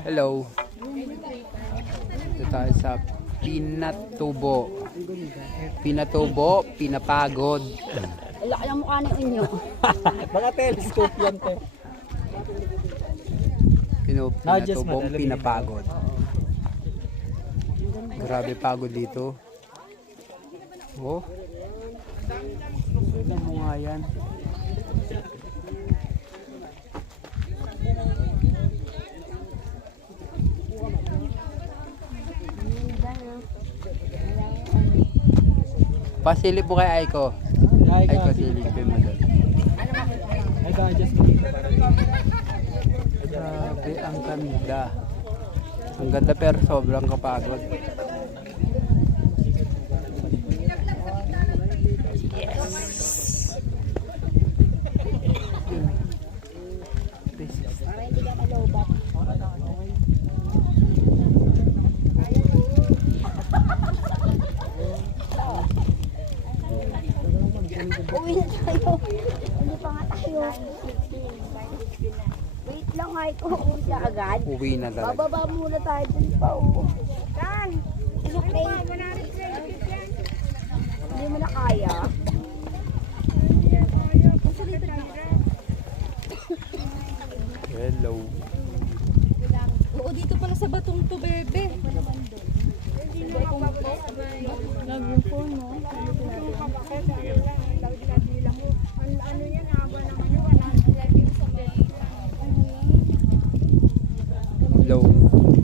Hello. Dito tayo sa Pinatubo. Pinatubo, pinapagod. Laki ang mukha ng inyo. Baka telescope yan, te. Pino, pinatubong, talaga. pinapagod. Grabe pagod dito. Oh. Tignan mo nga yan. Pasilip mo kay Aiko. Aiko, silipin mo doon. ay, ka, adjust mo dito Grabe, ang ganda. Ang ganda pero sobrang kapagod. Uwi na tayo. Hindi pa nga tayo. Wait lang, ay ko. Uwi na agad. uwi na talaga. Bababa muna tayo dun pa. Kan? It's okay. Hindi mo na kaya. Hello. Oo, dito pala sa batong to, bebe. Love your phone, no? No.